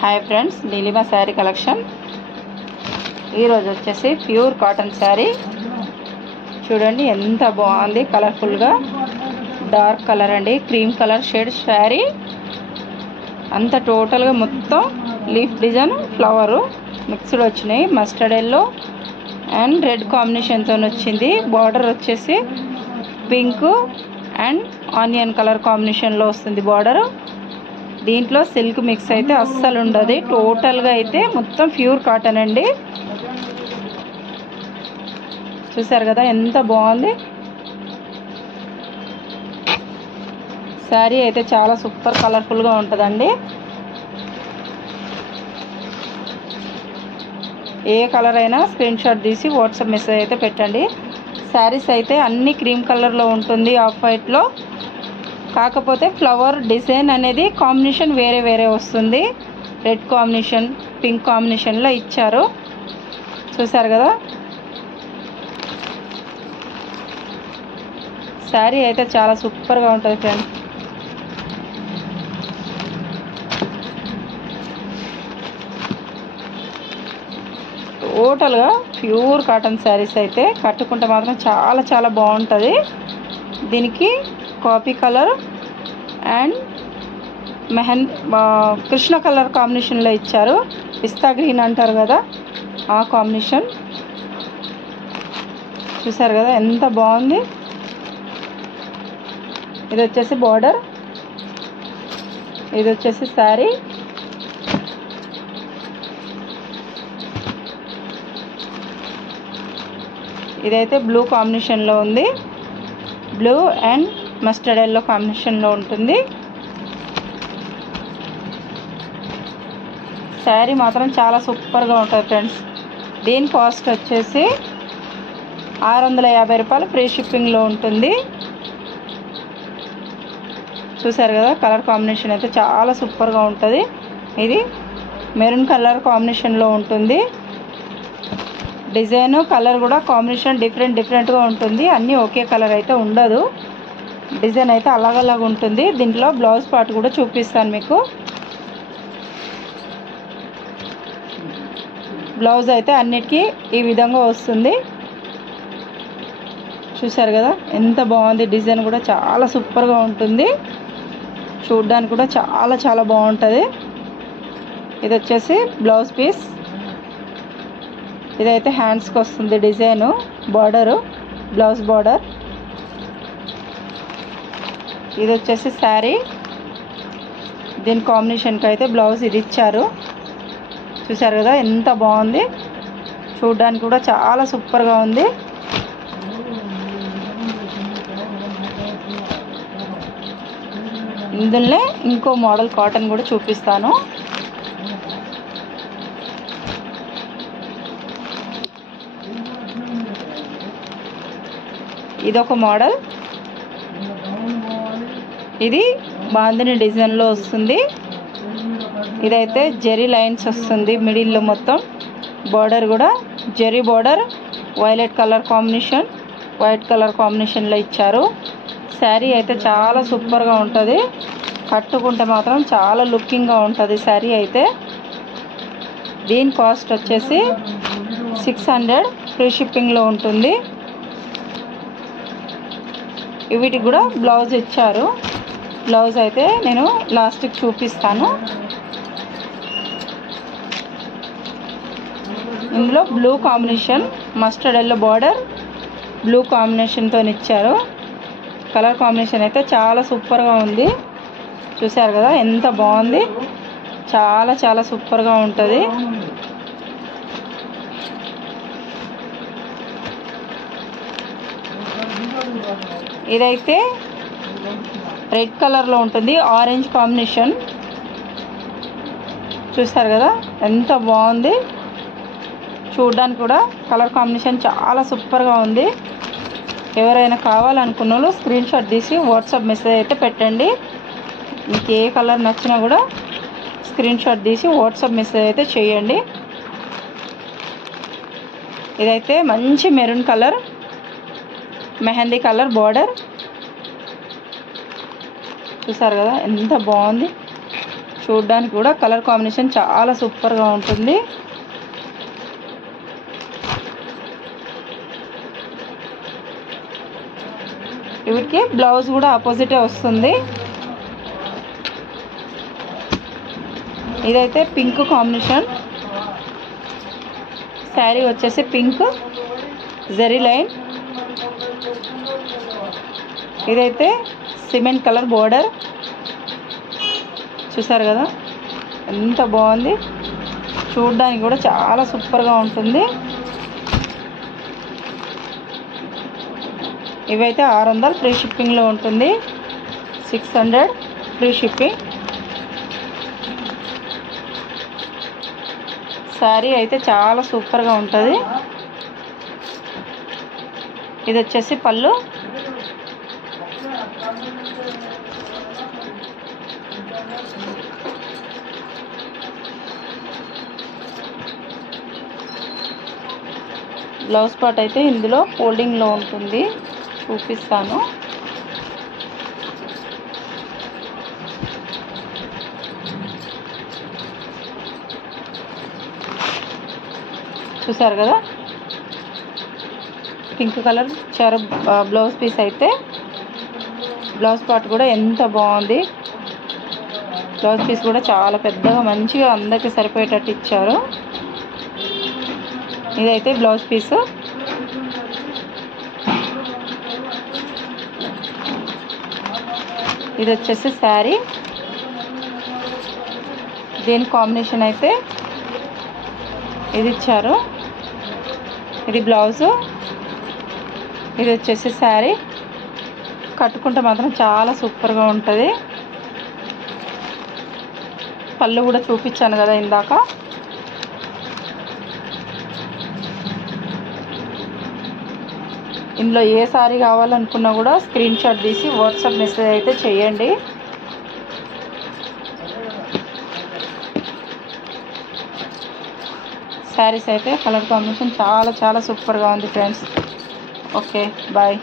Hi friends, Neelima sari collection. ఈరోజు వచ్చేసి pure cotton sari చూడండి, ఎంత బాగుంది. కలర్ఫుల్గా డార్క్ కలర్ అండి, క్రీమ్ కలర్ షేడ్ శారీ అంతా టోటల్గా మొత్తం లీఫ్ డిజైన్ ఫ్లవరు మిక్స్డ్ వచ్చినాయి. మస్టర్డ్ ఎల్లో అండ్ రెడ్ కాంబినేషన్తో వచ్చింది. బార్డర్ వచ్చేసి పింక్ అండ్ ఆనియన్ కలర్ కాంబినేషన్లో వస్తుంది బార్డరు. దీంట్లో సిల్క్ మిక్స్ అయితే అస్సలు ఉండదు. టోటల్గా అయితే మొత్తం ప్యూర్ కాటన్ అండి. చూసారు కదా ఎంత బాగుంది. శారీ అయితే చాలా సూపర్ కలర్ఫుల్గా ఉంటుందండి. ఏ కలర్ అయినా స్క్రీన్ షాట్ తీసి వాట్సాప్ మెసేజ్ అయితే పెట్టండి. శారీస్ అయితే అన్ని క్రీమ్ కలర్లో ఉంటుంది, ఆఫ్ వైట్లో. కాకపోతే ఫ్లవర్ డిజైన్ అనేది కాంబినేషన్ వేరే వేరే వస్తుంది. రెడ్ కాంబినేషన్, పింక్ కాంబినేషన్లో ఇచ్చారు. చూసారు కదా, శారీ అయితే చాలా సూపర్గా ఉంటుంది ఫ్రెండ్స్. టోటల్గా ప్యూర్ కాటన్ శారీస్ అయితే కట్టుకుంటే మాత్రం చాలా చాలా బాగుంటుంది. దీనికి coffee colour and Krishna colour కాంబినేషన్లో ఇచ్చారు. పిస్తా గ్రీన్ అంటారు కదా, ఆ కాంబినేషన్. చూసారు కదా ఎంత బాగుంది. ఇది వచ్చేసి బార్డర్, ఇది వచ్చేసి శారీ. ఇదైతే బ్లూ కాంబినేషన్లో ఉంది. బ్లూ అండ్ మస్టర్డ్ ఎల్లో కాంబినేషన్లో ఉంటుంది. శారీ మాత్రం చాలా సూపర్గా ఉంటుంది ఫ్రెండ్స్. దీని కాస్ట్ వచ్చేసి 650 రూపాయలు, ఫ్రీ షిప్పింగ్లో ఉంటుంది. చూసారు కదా, కలర్ కాంబినేషన్ అయితే చాలా సూపర్గా ఉంటుంది. ఇది మెరూన్ కలర్ కాంబినేషన్లో ఉంటుంది. డిజైన్ కలర్ కూడా కాంబినేషన్ డిఫరెంట్గా ఉంటుంది. అన్నీ ఒకే కలర్ అయితే ఉండదు. డిజైన్ అయితే అలాగలాగా ఉంటుంది. దీంట్లో బ్లౌజ్ పార్ట్ కూడా చూపిస్తాను మీకు. బ్లౌజ్ అయితే అన్నిటికీ ఈ విధంగా వస్తుంది. చూసారు కదా ఎంత బాగుంది. డిజైన్ కూడా చాలా సూపర్గా ఉంటుంది. చూడ్డానికి కూడా చాలా చాలా బాగుంటుంది. ఇది వచ్చేసి బ్లౌజ్ పీస్. ఇదైతే హ్యాండ్స్కి వస్తుంది డిజైను, బార్డరు, బ్లౌజ్ బార్డర్. ఇది వచ్చేసి శారీ. దీని కాంబినేషన్కి అయితే బ్లౌజ్ ఇది ఇచ్చారు. చూసారు కదా ఎంత బాగుంది. చూడ్డానికి కూడా చాలా సూపర్గా ఉంది. ఇందులోనే ఇంకో మోడల్ కాటన్ కూడా చూపిస్తాను. ఇదొక మోడల్. ఇది బాందిని డిజైన్లో వస్తుంది. ఇదైతే జెరీ లైన్స్ వస్తుంది మిడిల్లో మొత్తం. బార్డర్ కూడా zari border, violet colour combination, white colour కాంబినేషన్లో ఇచ్చారు. శారీ అయితే చాలా సూపర్గా ఉంటుంది. కట్టుకుంటే మాత్రం చాలా లుకింగ్గా ఉంటుంది శారీ అయితే. దీని కాస్ట్ వచ్చేసి 600, ఫ్రీ షిప్పింగ్లో ఉంటుంది. వీటికి కూడా బ్లౌజ్ ఇచ్చారు. బ్లౌజ్ అయితే నేను లాస్ట్కి చూపిస్తాను. ఇందులో blue combination, mustard yellow border, blue కాంబినేషన్తో ఇచ్చారు. కలర్ కాంబినేషన్ అయితే చాలా సూపర్గా ఉంది. చూసారు కదా ఎంత బాగుంది. చాలా చాలా సూపర్గా ఉంటుంది. ఇదైతే రెడ్ కలర్లో ఉంటుంది, ఆరెంజ్ కాంబినేషన్. చూస్తారు కదా ఎంత బాగుంది. చూడడానికి కూడా కలర్ కాంబినేషన్ చాలా సూపర్గా ఉంది. ఎవరైనా కావాలనుకున్న వాళ్ళు స్క్రీన్ షాట్ తీసి వాట్సాప్ మెసేజ్ అయితే పెట్టండి. మీకు ఏ కలర్ నచ్చినా కూడా స్క్రీన్ షాట్ తీసి వాట్సాప్ మెసేజ్ అయితే చేయండి. ఇదైతే మంచి maroon colour, mehndi colour border. చూసారు కదా ఎంత బాగుంది. చూడడానికి కూడా కలర్ కాంబినేషన్ చాలా సూపర్గా ఉంటుంది. వీటికి బ్లౌజ్ కూడా ఆపోజిటే వస్తుంది. ఇదైతే పింక్ కాంబినేషన్ శారీ వచ్చేసి పింక్ జరీ లైన్. ఇదైతే సిమెంట్ కలర్ బోర్డర్. చూసారు కదా ఎంత బాగుంది, చూడడానికి కూడా చాలా సూపర్గా ఉంటుంది. ఇవైతే 600 ఫ్రీ షిప్పింగ్లో ఉంటుంది, 600 ఫ్రీ షిప్పింగ్. శారీ అయితే చాలా సూపర్గా ఉంటుంది. ఇది వచ్చేసి పళ్ళు. బ్లౌజ్ పార్ట్ అయితే ఇందులో ఫోల్డింగ్లో ఉంటుంది, చూపిస్తాను. చూసారు కదా పింక్ కలర్ చారు బ్లౌజ్ పీస్ అయితే. బ్లౌజ్ పార్ట్ కూడా ఎంత బాగుంది. బ్లౌజ్ పీస్ కూడా చాలా పెద్దగా మంచిగా అందరికీ సరిపోయేటట్టు ఇచ్చారు. ఇదైతే బ్లౌజ్ పీసు. ఇది వచ్చేసి శారీ. దీని కాంబినేషన్ అయితే ఇది ఇచ్చారు. ఇది బ్లౌజు, ఇది వచ్చేసి శారీ. కట్టుకుంటే మాత్రం చాలా సూపర్గా ఉంటుంది. పళ్ళు కూడా చూపించాను కదా ఇందాక. ఇందులో ఏ సారీ కావాలనుకున్నా కూడా స్క్రీన్ షాట్ తీసి వాట్సాప్ మెసేజ్ అయితే చేయండి. శారీస్ అయితే కలర్ కాంబినేషన్ చాలా చాలా సూపర్గా ఉంది ఫ్రెండ్స్. Okay bye.